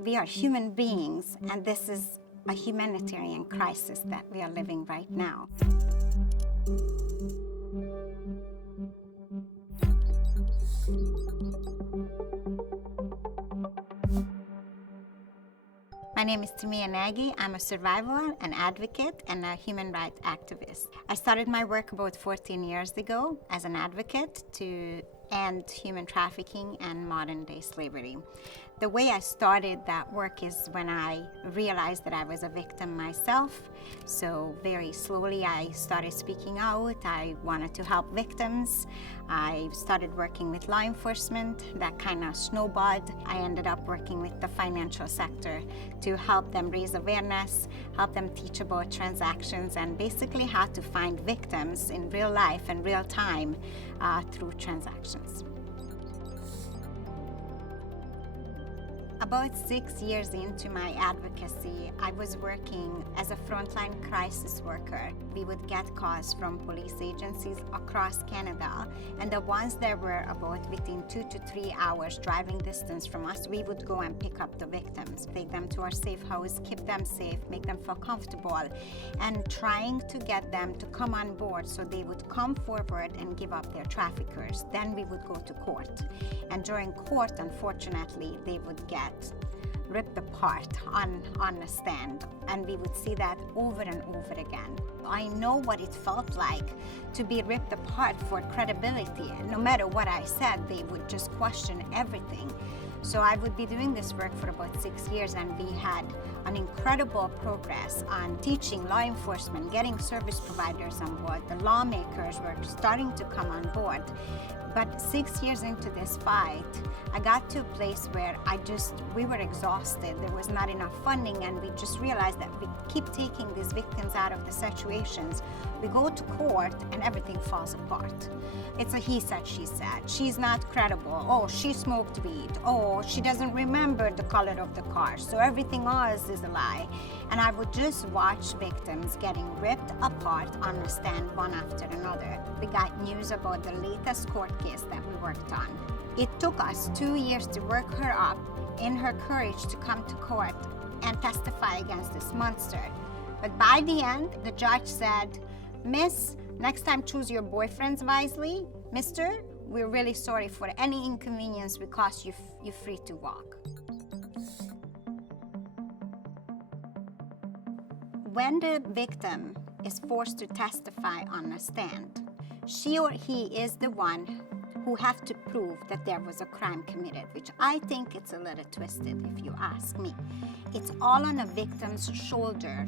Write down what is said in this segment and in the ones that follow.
We are human beings, and this is a humanitarian crisis that we are living right now. My name is Timea Nagy. I'm a survivor, an advocate, and a human rights activist. I started my work about 14 years ago as an advocate to end human trafficking and modern-day slavery. The way I started that work is when I realized that I was a victim myself. So very slowly I started speaking out. I wanted to help victims. I started working with law enforcement. That kind of snowballed. I ended up working with the financial sector to help them raise awareness, help them teach about transactions, and basically how to find victims in real life and real time through transactions. About 6 years into my advocacy, I was working as a frontline crisis worker. We would get calls from police agencies across Canada, and the ones that were about within 2 to 3 hours driving distance from us, we would go and pick up the victims, take them to our safe house, keep them safe, make them feel comfortable, and trying to get them to come on board so they would come forward and give up their traffickers. Then we would go to court. And during court, unfortunately, they would get ripped apart on the stand, and we would see that over and over again. I know what it felt like to be ripped apart for credibility. No matter what I said, they would just question everything. So I would be doing this work for about 6 years, and we had an incredible progress on teaching law enforcement, getting service providers on board. The lawmakers were starting to come on board. But 6 years into this fight, I got to a place where we were exhausted. There was not enough funding, and we just realized that we keep taking these victims out of the situations. We go to court and everything falls apart. It's a he said, she said. She's not credible. Oh, she smoked weed. Oh, she doesn't remember the color of the car. So everything else is a lie. And I would just watch victims getting ripped apart on the stand one after another. We got news about the latest court case that we worked on. It took us 2 years to work her up in her courage to come to court and testify against this monster. But by the end, the judge said, "Miss, next time choose your boyfriends wisely. Mister, we're really sorry for any inconvenience we caused you. You're free to walk." When the victim is forced to testify on a stand, she or he is the one who have to prove that there was a crime committed, which I think it's a little twisted if you ask me. It's all on a victim's shoulder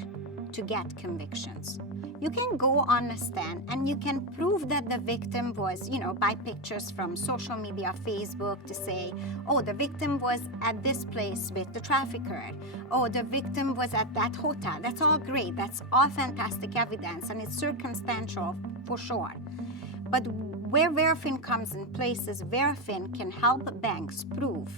to get convictions. You can go on a stand and you can prove that the victim was, by pictures from social media, Facebook, to say, oh, the victim was at this place with the trafficker. Oh, the victim was at that hotel. That's all great. That's all fantastic evidence, and it's circumstantial for sure. But where Verafin comes in place is Verafin can help banks prove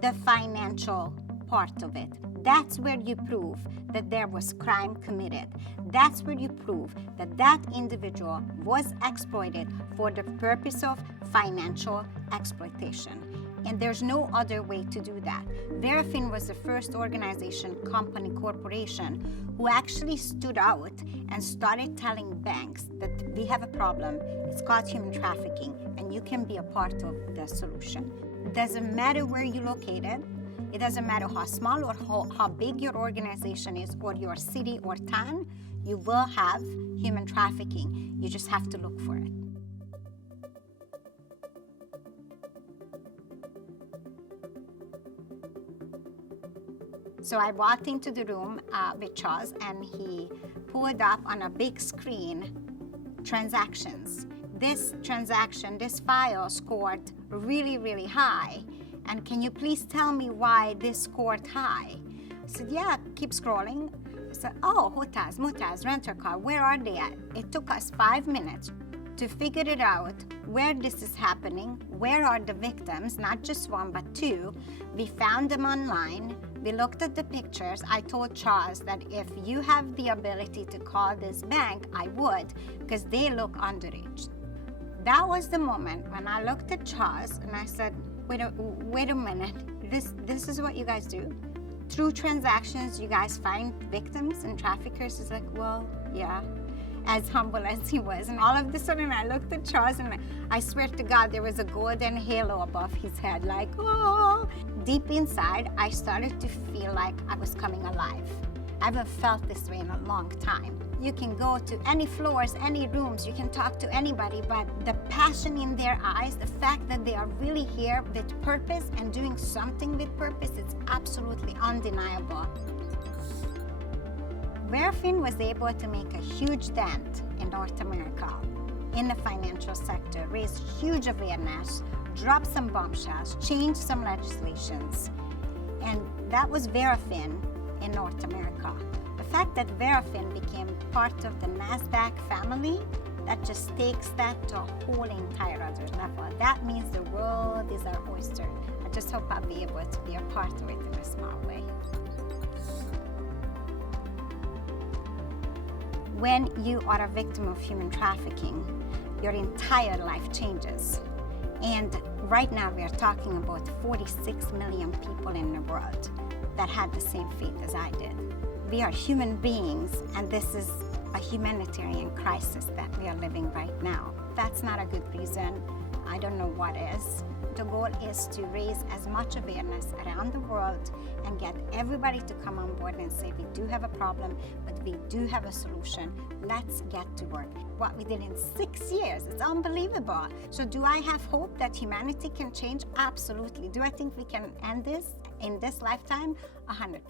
the financial part of it. That's where you prove that there was crime committed. That's where you prove that that individual was exploited for the purpose of financial exploitation. And there's no other way to do that. Verafin was the first organization, company, corporation who actually stood out and started telling banks that we have a problem. It's called human trafficking, and you can be a part of the solution. It doesn't matter where you're located. It doesn't matter how small or how big your organization is, or your city or town, you will have human trafficking. You just have to look for it. So I walked into the room with Charles, and he pulled up on a big screen transactions. This transaction, this file scored really, really high. And can you please tell me why this scored high? I said, yeah, keep scrolling. I said, oh, hotels, motels, renter car, where are they at? It took us 5 minutes to figure it out, where this is happening, where are the victims, not just one, but two. We found them online. We looked at the pictures. I told Charles that if you have the ability to call this bank, I would, because they look underage. That was the moment when I looked at Charles and I said, wait a minute, this is what you guys do? through transactions, you guys find victims and traffickers? He's like, well, yeah. As humble as he was. And all of a sudden I looked at Charles and I swear to God, there was a golden halo above his head, like, oh. Deep inside, I started to feel like I was coming alive. I haven't felt this way in a long time. You can go to any floors, any rooms, you can talk to anybody, but the passion in their eyes, the fact that they are really here with purpose and doing something with purpose, it's absolutely undeniable. Verafin was able to make a huge dent in North America in the financial sector, raise huge awareness, drop some bombshells, change some legislations, and that was Verafin in North America. The fact that Verafin became part of the Nasdaq family, that just takes that to a whole entire other level. That means the world is our oyster. I just hope I'll be able to be a part of it in a small way. When you are a victim of human trafficking, your entire life changes. And right now we are talking about 46 million people in the world that had the same fate as I did. We are human beings, and this is a humanitarian crisis that we are living right now. That's not a good reason. I don't know what is. The goal is to raise as much awareness around the world and get everybody to come on board and say, we do have a problem, but we do have a solution. Let's get to work. What we did in 6 years, it's unbelievable. So do I have hope that humanity can change? Absolutely. Do I think we can end this in this lifetime? 100%.